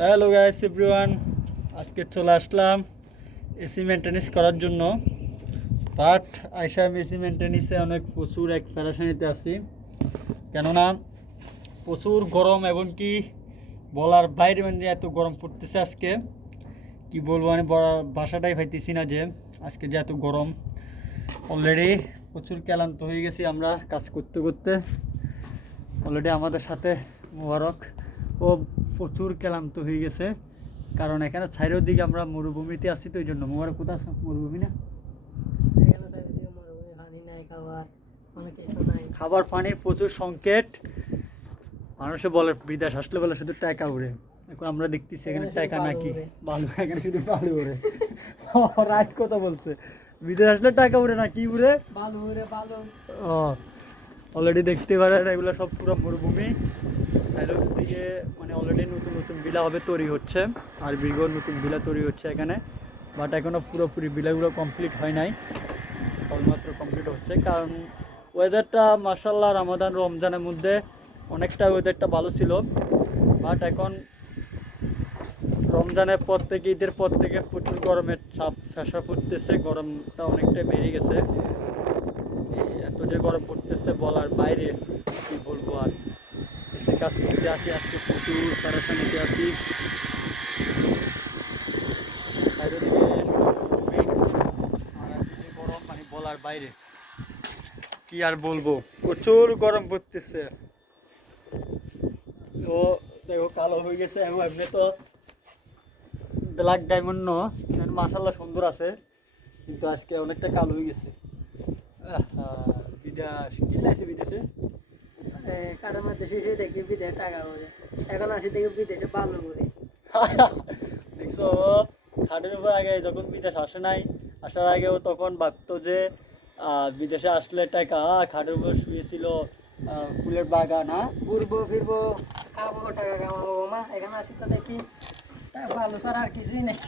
Hello guys everyone, আজকে চলে আসলাম AC maintenance করার জন্য। বাট আইসা আমি এসি মেনটেন্সে অনেক প্রচুর এক প্যারাশানিতে আছি, কেননা প্রচুর গরম এবং কি বলার বাইরে, মানে এত গরম পড়তেছে আজকে। কি বলবো, মানে বাসাটাই পাইতেছি না যে আজকে যে এত গরম। অলরেডি প্রচুর ক্লান্ত হয়ে গেছি আমরা কাজ করতে করতে। অলরেডি আমাদের সাথে মোবারক ও প্রচুর ক্লান্ত হয়ে গেছে, কারণ এখানে ছাইরের দিকে আমরা মরুভূমিতে আছি, তো এই জন্য। মোবারক কোথায় আছো? মরুভূমি না, খাবার পানির প্রচুর সংকট। মানুষে বলে বিদেশ আসলে বলে শুধু টাকা উড়ে, এখন আমরা দেখতেছি এখানে টাকা নাকি বালু, এখানে শুধু বালু উড়ে। রাইট কথা বলছে, বিদেশ আসলে টাকা উড়ে না, কি উড়ে? বালু উড়ে বালু। অলরেডি দেখতে পারেন এগুলো সব পুরো মরুভূমি। সাইডের দিকে মানে অলরেডি নতুন নতুন বিলা হবে তৈরি হচ্ছে, আর বিগর নতুন বিলা তৈরি হচ্ছে এখানে। বাট এখনও পুরোপুরি বিলাগুলো কমপ্লিট হয় নাই, সবেমাত্র কমপ্লিট হচ্ছে। কারণ ওয়েদারটা মাশাআল্লাহ রমজানের মধ্যে অনেকটা ওয়েদারটা ভালো ছিল, বাট এখন রমজানের পর থেকে, ঈদের পর থেকে প্রচুর গরমের চাপ ফেসা পড়তেছে, গরমটা অনেকটাই বেড়ে গেছে। এত যে গরম পড়তেছে বলার বাইরে, কি বলবো আর। এসে কাজ করতে আসি, আজকে প্রচুর প্যারাশানিতে আছি। গরম মানে বলার বাইরে, কি আর বলবো, প্রচুর গরম পড়তেছে। তো দেখো কালো হয়ে গেছে, এবং এমনি তো ব্ল্যাক ডায়মন্ড মাশাআল্লাহ সুন্দর আছে, কিন্তু আজকে অনেকটা কালো হয়ে গেছে। বিদেশ কি লাগছে বিদেশে? কাটার মধ্যে শেষে দেখি বিদেশে টাকা উড়ে, এখন আসি দেখি বিদেশে বালু উড়ে। দেখছো, খাটের উপর আগে যখন বিদেশ আসে নাই, আসার আগেও তখন ভাবতো যে বিদেশে আসলে টাকা, খাটের উপর শুয়েছিল, ফুলের বাগান, ঘুরবো ফিরবো, খাবো, টাকা কামাবো। মা এখানে আসি তো দেখি বালু ছাড়া আর কিছুই নেই।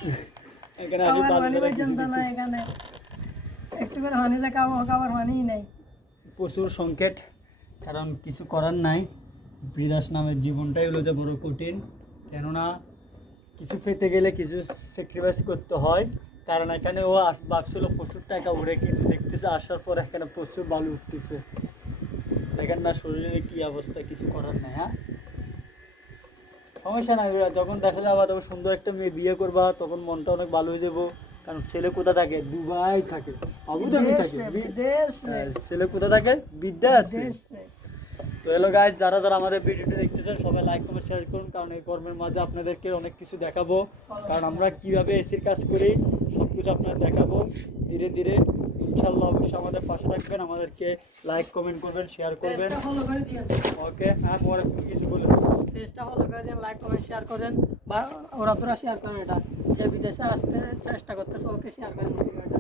এখানে আসি পর্যন্ত না, এখানে একটু করে হানি যা খাবো, খাবার হানিই নেই। প্রচুর সংকট, কারণ কিছু করার নাই। বিদেশ নামের জীবনটাই হলো যে বড় কঠিন, কেননা কিছু পেতে গেলে কিছু স্যাক্রিফাইস করতে হয়। কারণ এখানে ও ভাবছিল প্রচুর টাকা উড়ে, কিন্তু দেখতেছে আসার পর এখানে প্রচুর বালু উঠতেছে। দেখেন না শরীরের কি অবস্থা, কিছু করার নাই। সমস্যা নাই, যখন দেখা যাবা তখন সুন্দর একটা মেয়ে বিয়ে করবা, তখন মনটা অনেক ভালো হয়ে যাবো। কারণ ছেলে কোথা থাকে? দুবাই থাকে, আবুধাবি থাকে। ছেলে কোথা থাকে? বিদেশে। তো হ্যালো গাইজ, যারা যারা আমাদের ভিডিওটি দেখতেছেন সবাই লাইক কমেন্ট শেয়ার করুন, কারণ এই গরমের মাঝে আপনাদেরকে অনেক কিছু দেখাবো, কারণ আমরা কিভাবে এসির কাজ করি সব কিছু আপনার দেখাবো ধীরে ধীরে। ইনশাল্লাহ অবশ্যই আমাদের পাশে থাকবেন, আমাদেরকে লাইক কমেন্ট করবেন, শেয়ার করবেন। ওকে, পরে কিছু বলে পেজটা ফলো করে দিন, লাইক কমেন্ট শেয়ার করেন, বা ওরা তোরা শেয়ার করেন। এটা যে বিদেশে আসতে চেষ্টা করতেছে ওকে শেয়ার করেন ভিডিওটা।